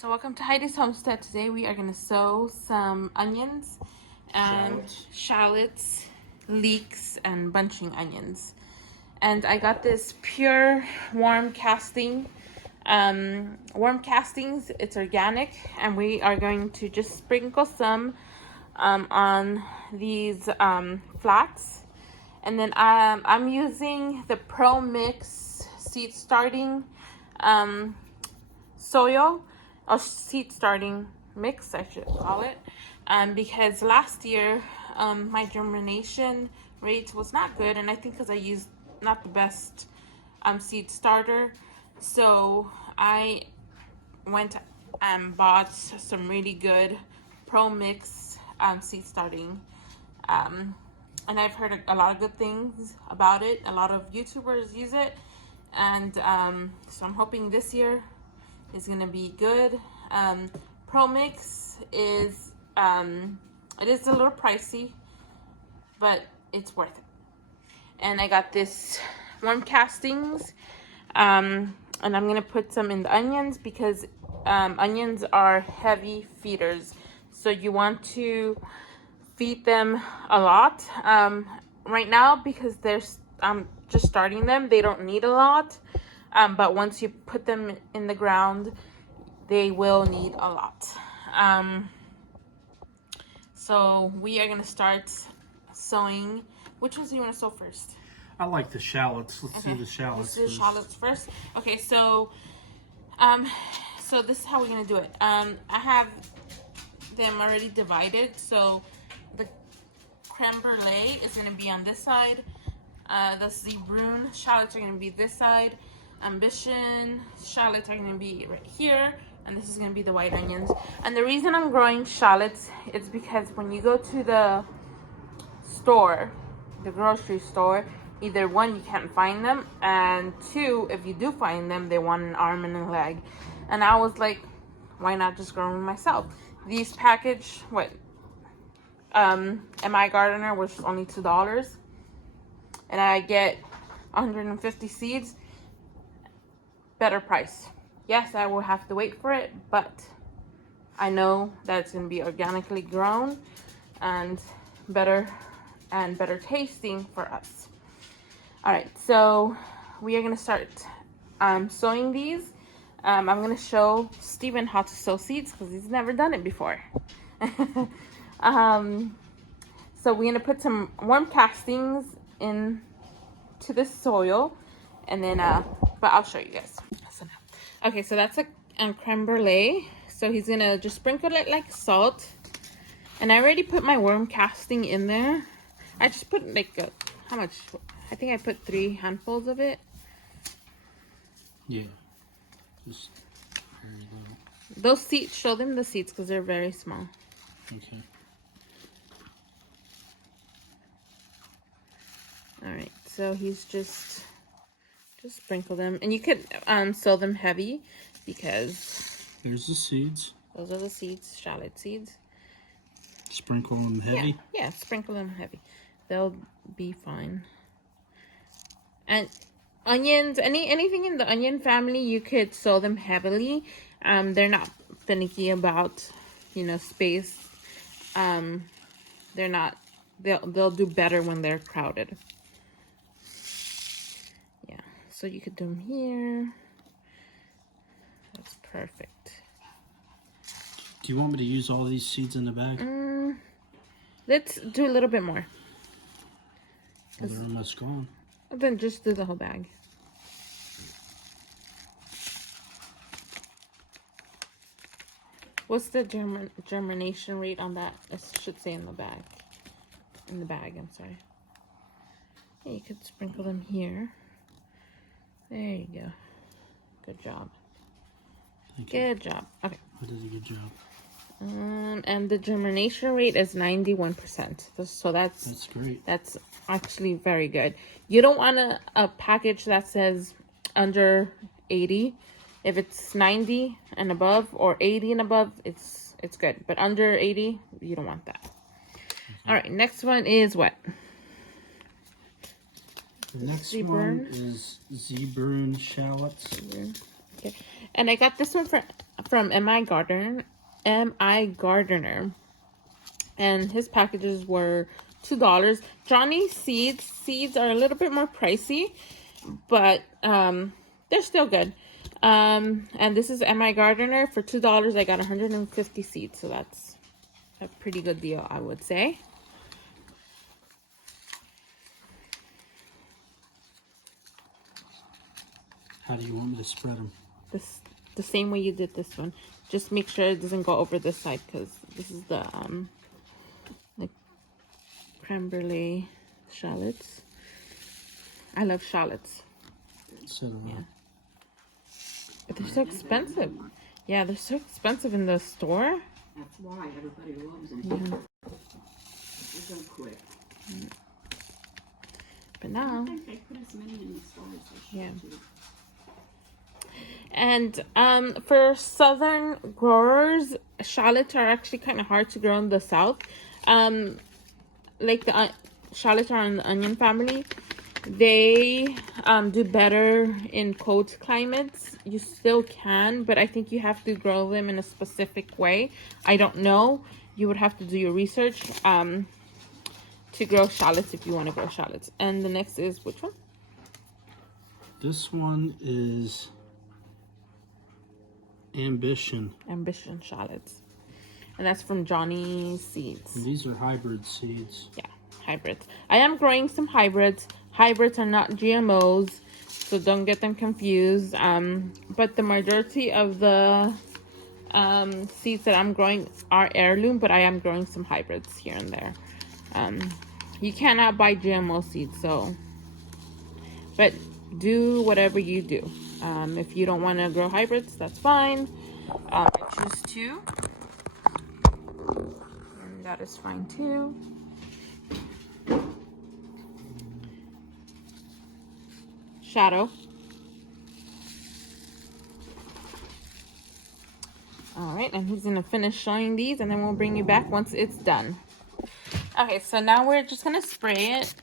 So welcome to Heidi's Homestead. Today we are going to sow some onions and shallots, leeks, and bunching onions. And I got this pure warm casting. Warm castings, it's organic, and we are going to just sprinkle some on these flats. And then I'm using the Pro Mix seed starting soil or seed starting mix, I should call it, because last year my germination rate was not good, and I think because I used not the best seed starter. So I went and bought some really good Pro Mix seed starting, and I've heard a lot of good things about it. A lot of YouTubers use it, and so I'm hoping this year is gonna be good. Pro Mix is it is a little pricey, but it's worth it. And I got this warm castings, and I'm gonna put some in the onions because onions are heavy feeders, so you want to feed them a lot. Right now, because I'm just starting them, they don't need a lot. But once you put them in the ground, they will need a lot. So we are gonna start sowing. Which ones do you want to sow first? I like the shallots. Let's Okay. do the shallots. Let's do the shallots first. Okay, so this is how we're gonna do it. I have them already divided. So the creme brulee is gonna be on this side. The Zeebrun shallots are gonna be this side. Ambition shallots are gonna be right here, and this is gonna be the white onions. And the reason I'm growing shallots is because when you go to the store, the grocery store, either one, you can't find them, and two, if you do find them, they want an arm and a leg. And I was like, why not just grow them myself? These package, MI Gardener was only $2, and I get 150 seeds. Better price. Yes, I will have to wait for it, but I know that it's going to be organically grown and better tasting for us. All right, so we are going to start sowing these. I'm going to show Steven how to sow seeds because he's never done it before. So we're going to put some warm castings in to the soil, and then but I'll show you guys. Okay, so that's a creme brulee. So he's gonna just sprinkle it like salt, and I already put my worm casting in there. I just put like how much? I think I put 3 handfuls of it. Yeah, just very little. Those seeds, show them the seeds because they're very small. Okay. All right, so he's just sprinkle them, and you could sow them heavy because There's the seeds. those are the seeds, shallot seeds. Sprinkle them heavy. Yeah, sprinkle them heavy. They'll be fine. And onions, anything in the onion family, you could sow them heavily. They're not finicky about, space. They're not. They'll do better when they're crowded. So you could do them here. That's perfect. Do you want me to use all these seeds in the bag? Let's do a little bit more. Well, they're almost gone. Then just do the whole bag. What's the germination rate on that? It should say in the bag. In the bag, I'm sorry. Yeah, you could sprinkle them here. There you go. Good job. Thank you. Good job. Okay. I did a good job. And the germination rate is 91%. So That's great. That's actually very good. You don't want a package that says under 80. If it's 90 and above or 80 and above, it's good. But under 80, you don't want that. Okay. All right, next one is what? The next one is Zeebrun shallots. Okay. And I got this one from M.I. Gardener. And his packages were $2. Johnny seeds are a little bit more pricey, but they're still good. And this is M.I. Gardener. For $2, I got 150 seeds, so that's a pretty good deal, I would say. How do you want me to spread them? The same way you did this one. Just make sure it doesn't go over this side, because this is the creme brulee shallots. I love shallots. So do I. Yeah. But they're so expensive. Yeah, they're so expensive in the store. That's why everybody loves them. Yeah. They're so quick. But I now, don't think they put as many in the stores as Yeah. should too. and for southern growers, shallots are actually kind of hard to grow in the south. Like the shallots are in the onion family. They do better in cold climates. You still can, but I think you have to grow them in a specific way. I don't know. You would have to do your research to grow shallots if you want to grow shallots. And the next is which one? This one is Ambition. Ambition shallots. And that's from Johnny Seeds. And these are hybrid seeds. Yeah, hybrids. I am growing some hybrids. Hybrids are not GMOs, so don't get them confused. But the majority of the seeds that I'm growing are heirloom, but I am growing some hybrids here and there. You cannot buy GMO seeds, so, but do whatever you do. If you don't want to grow hybrids, that's fine. Choose two, and that is fine too. Shadow. All right, and he's gonna finish showing these, and then we'll bring you back once it's done. Okay, so now we're just gonna spray it.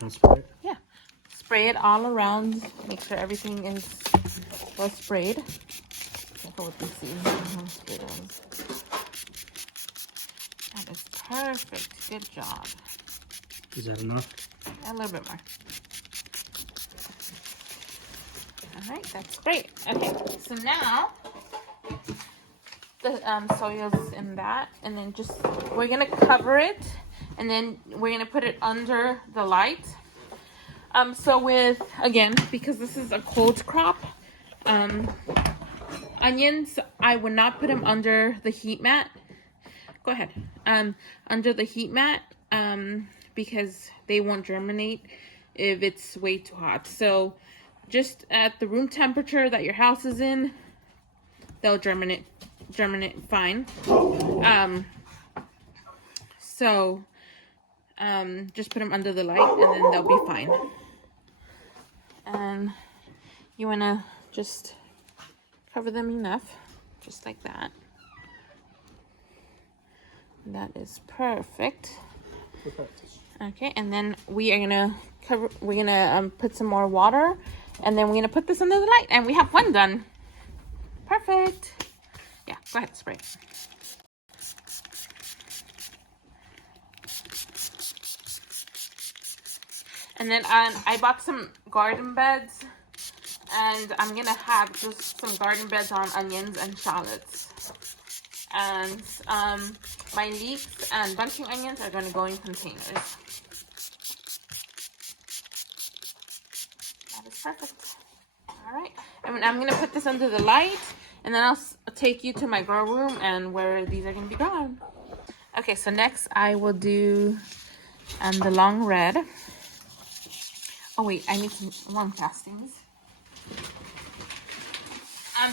That's right. Yeah, spray it all around. Make sure everything is well sprayed. Careful with the seeds. That is perfect. Good job. Is that enough? A little bit more. All right, that's great. Okay, so now the soya's in that, and then just we're gonna cover it, and then we're gonna put it under the light. So with, again, because this is a cold crop, onions, I would not put them under the heat mat. Go ahead. Under the heat mat, because they won't germinate if it's way too hot. So just at the room temperature that your house is in, they'll germinate fine. Just put them under the light, and then they'll be fine. And you want to just cover them enough, just like that. That is perfect. Okay, and then we are gonna put some more water, and then we're gonna put this under the light, and we have one done. Perfect. Yeah, go ahead, spray. And then I bought some garden beds, and I'm gonna have just some garden beds on onions and shallots. And my leeks and bunching onions are gonna go in containers. That is perfect. All right, and I'm gonna put this under the light, and then I'll take you to my grow room and where these are gonna be grown. Okay, so next I will do the long red. Oh wait, I need some warm castings.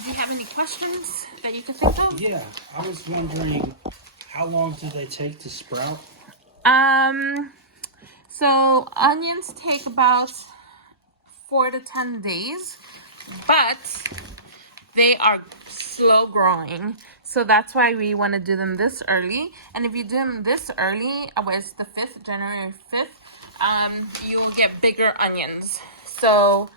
Do you have any questions that you can think of? Yeah, I was wondering, how long do they take to sprout? So onions take about 4 to 10 days, but they are slow growing. So that's why we want to do them this early. And if you do them this early, it's the 5th, January 5th, you will get bigger onions. So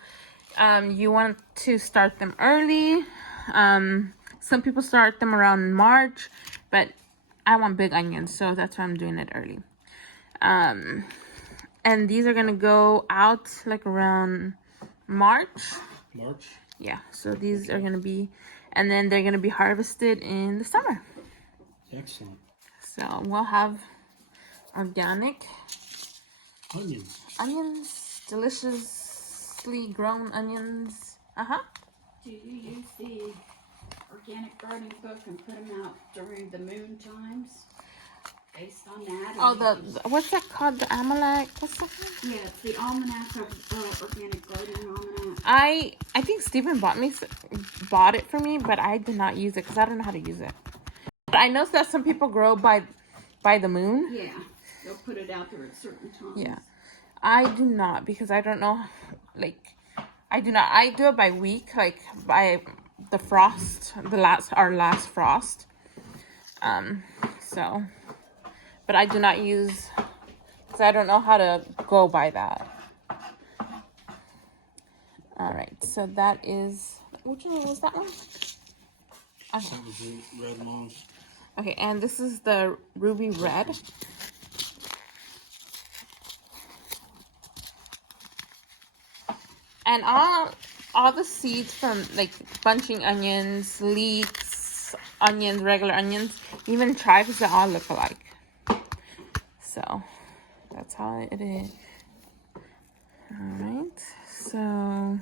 You want to start them early. Some people start them around March, but I want big onions, so that's why I'm doing it early. And these are gonna go out like around March. March. Yeah, so these are gonna be, and then they're gonna be harvested in the summer. Excellent. So we'll have organic Onions. deliciously grown onions. Do you use the organic gardening book and put them out during the moon times? Based on that? Oh, or the what's that called? The Amalek? What's that called? yeah, it's the almanac of organic gardening almanac. I think Stephen bought it for me, but I did not use it because I don't know how to use it. But I know that some people grow by the moon. Yeah, they'll put it out there at certain times. Yeah, I do not because I don't know. Like, I do not. I do it by week, like by the frost, our last frost. So, but I do not use because I don't know how to go by that. All right, so that is, which one was that one? Okay. That was the red long. Okay, and this is the ruby red. And all the seeds from like bunching onions, leeks, onions, regular onions, even chives, they all look alike. So that's how it is. All right, so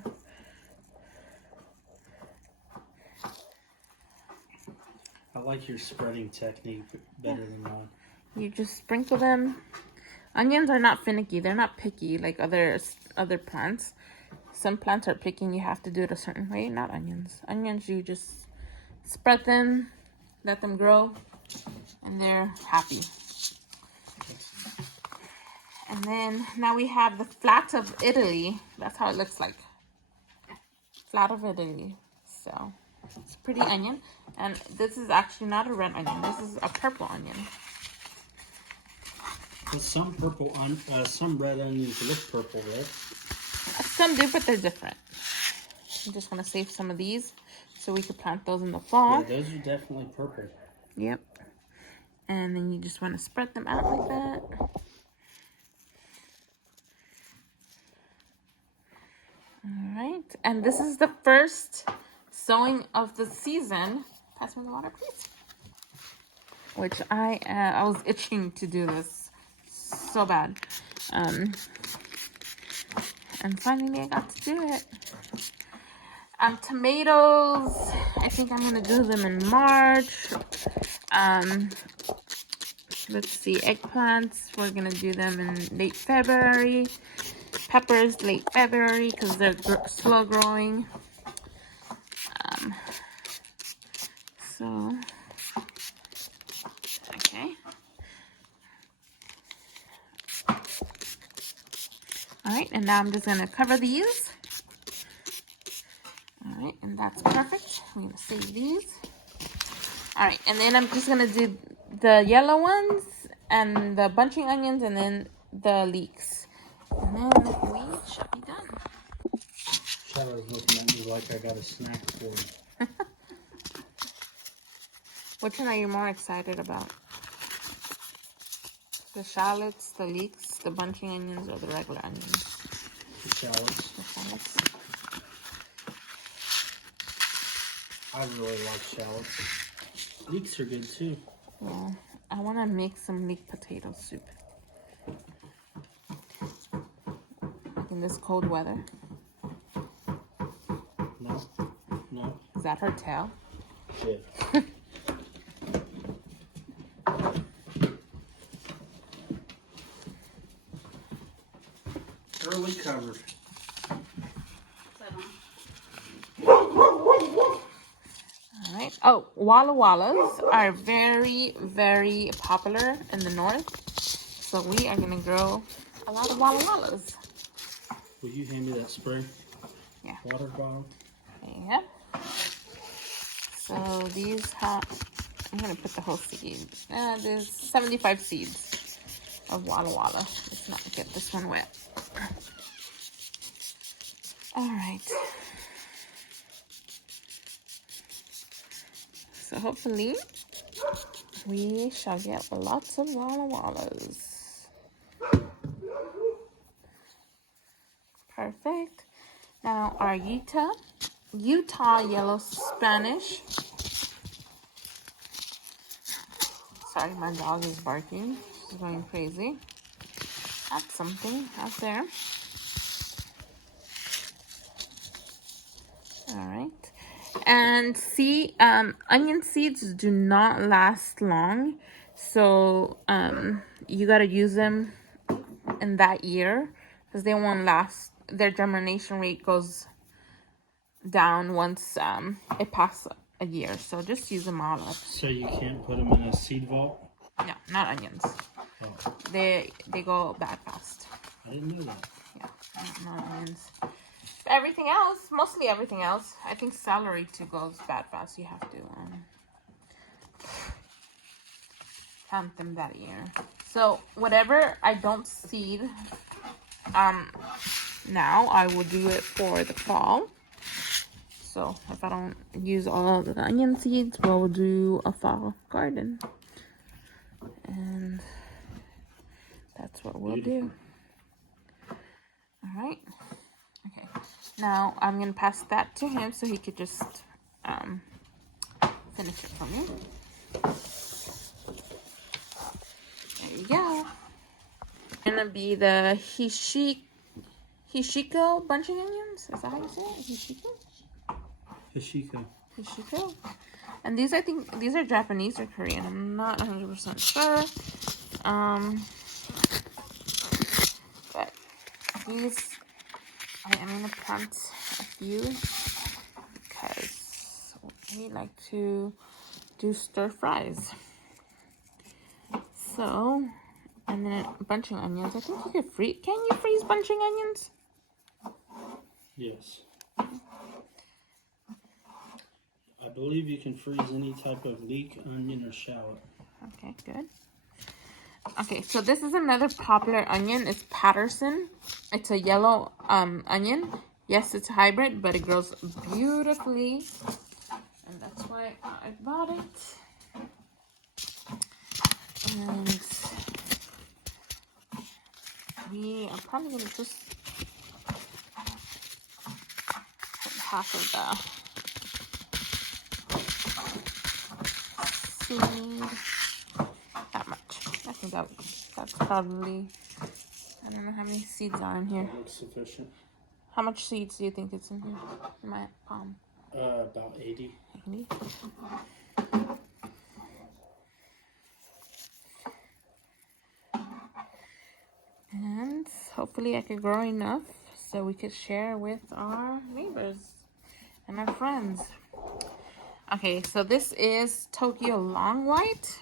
I like your spreading technique better than mine. you just sprinkle them. Onions are not finicky. They're not picky like other plants. Some plants are picky and you have to do it a certain way. Not onions. Onions, you just spread them, let them grow, and they're happy. And then now we have the flat of Italy. That's how it looks like. Flat of Italy. So it's a pretty onion. And this is actually not a red onion. This is a purple onion. But some some red onions look purple, right? Some do, but they're different. I'm just going to save some of these so we could plant those in the fall. Yeah, those are definitely purple. Yep. And then you just want to spread them out like that. All right. And this is the first sowing of the season. Pass me the water, please. Which I was itching to do this so bad. And finally I got to do it. Tomatoes, I think I'm gonna do them in March. Let's see, eggplants, we're gonna do them in late February. Peppers, late February, because they're slow growing. Okay. All right, and now I'm just gonna cover these. All right, and that's perfect. I'm gonna save these. All right, and then I'm just gonna do the yellow ones and the bunching onions and then the leeks. And then we should be done. Shadow's looking at me like I got a snack for him. Which one are you more excited about? The shallots, the leeks, the bunching onions, or the regular onions? The shallots. The shallots. I really like shallots. Leeks are good too. Yeah, I want to make some leek potato soup. Like in this cold weather. No. Is that her tail? Yeah. Early covered. Alright. Oh, Walla Wallas are very, very popular in the north. So we are going to grow a lot of Walla Wallas. Will you hand me that spray? Yeah. Water bottle? Yeah. So these have, I'm going to put the whole seed. There's 75 seeds of Walla Walla. Let's not get this one wet. All right. So hopefully we shall get lots of Walla Wallas. Perfect. Now our Utah Yellow Spanish. Sorry, my dog is barking. She's going crazy. That's something out there. All right. And see, onion seeds do not last long. So you got to use them in that year because they won't last. Their germination rate goes down once it passes a year. So just use them all up. So you can't put them in a seed vault? No, not onions. Oh, They go bad fast. I didn't know that. Yeah, not onions. Everything else, mostly everything else. I think celery too goes bad fast. You have to plant them that year. So whatever I don't seed now, I will do it for the fall. So if I don't use all of the onion seeds, we'll do a fall garden. And that's what we'll do. All right. Okay. Now I'm gonna pass that to him so he could just finish it for me. There you go. Gonna be the Hishiko bunching onions. Is that how you say it? Hishiko. Hishiko. And these, I think, these are Japanese or Korean. I'm not 100% sure. But these, I am gonna plant a few because we like to do stir fries. So, and then bunching onions. I think you could freeze. Can you freeze bunching onions? Yes. I believe you can freeze any type of leek, onion, or shallot. Okay, good. Okay, so this is another popular onion. It's Patterson. It's a yellow onion. Yes, it's a hybrid, but it grows beautifully. And that's why I bought it. And we are probably going to just put half of the seed, that much. I think that's probably, I don't know how many seeds are in here. Looks sufficient. How much seeds do you think it's in here? In my palm. About 80. 80. And hopefully I could grow enough so we could share with our neighbors and our friends. Okay, so this is Tokyo Long White.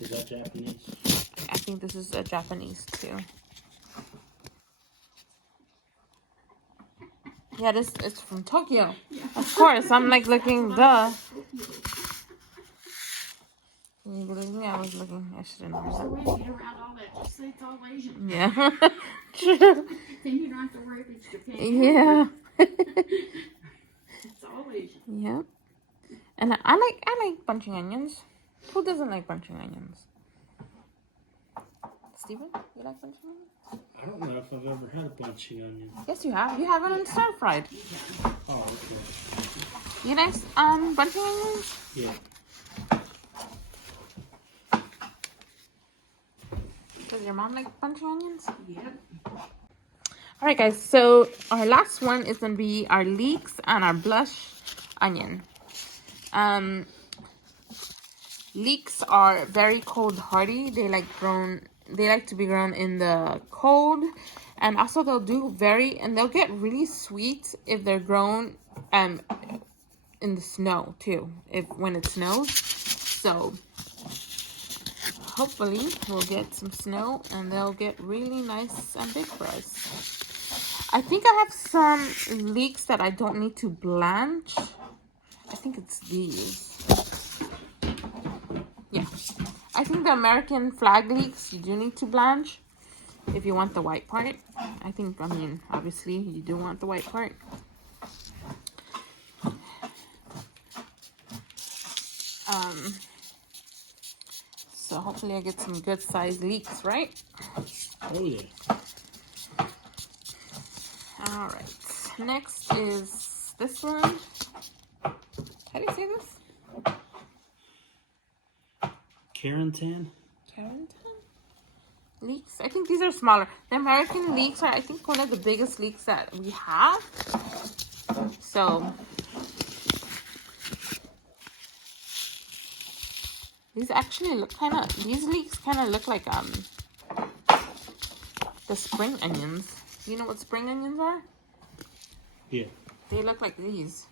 Is that Japanese? I think this is a Japanese too. Yeah, this is from Tokyo. Of course, I'm like looking, duh. Can you believe me? I was looking. I should have known So that. we get around all that. Just say it's all Asian. Yeah. True. Then you don't have to worry if it's Japan. Yeah. It's all Asian. Yep. And I like bunching onions. Who doesn't like bunching onions? Steven, you like bunching onions? I don't know if I've ever had a bunching onion. Yes, you have. You have it in stir fried. Oh, okay. You like bunching onions? Yeah. Does your mom like bunching onions? Yep. All right, guys. So our last one is gonna be our leeks and our blush onion. Leeks are very cold hardy. They like to be grown in the cold, and also they'll get really sweet if they're grown in the snow too, when it snows. So hopefully we'll get some snow and they'll get really nice and big for us. I think I have some leeks that I don't need to blanch. I think it's these. Yeah. I think the American flag leeks you do need to blanch. If if you want the white part. I mean, obviously you do want the white part. So hopefully I get some good sized leeks, right? Oh yeah. All right. Next is this one. How do you say this? Carentan. Carentan? Leeks. I think these are smaller. The American leeks are, I think, one of the biggest leeks that we have. So these actually look these leeks kind of look like the spring onions. You know what spring onions are? Yeah. They look like these.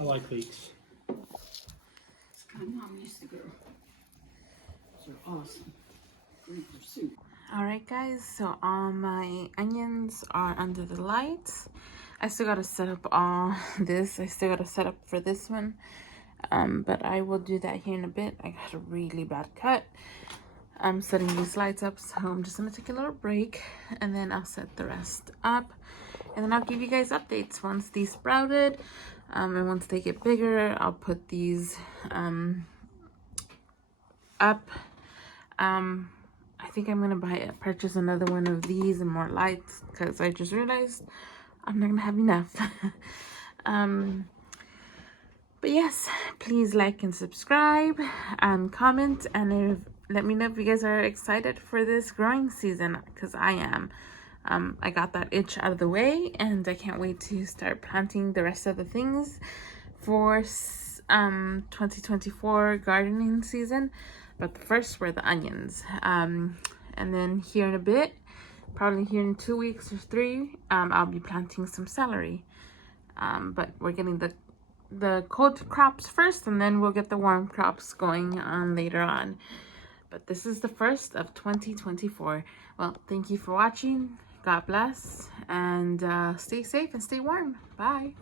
I like leeks. It's kind of mom used to grow. Those are awesome. Great for soup. All right, guys. So all my onions are under the lights. I still gotta set up all this. I still gotta set up for this one. But I will do that here in a bit. I got a really bad cut. I'm setting these lights up, so I'm just gonna take a little break and then I'll set the rest up. And then I'll give you guys updates once these sprouted. And once they get bigger, I'll put these up. I think I'm gonna purchase another one of these and more lights because I just realized I'm not gonna have enough. But yes, please like and subscribe and comment, and let me know if you guys are excited for this growing season, because I am. I got that itch out of the way and I can't wait to start planting the rest of the things for 2024 gardening season. But first were the onions. And then here in a bit, probably here in 2 weeks or 3, I'll be planting some celery. But we're getting the cold crops first, and then we'll get the warm crops going on later on. But this is the first of 2024. Well, thank you for watching. God bless, and stay safe and stay warm. Bye.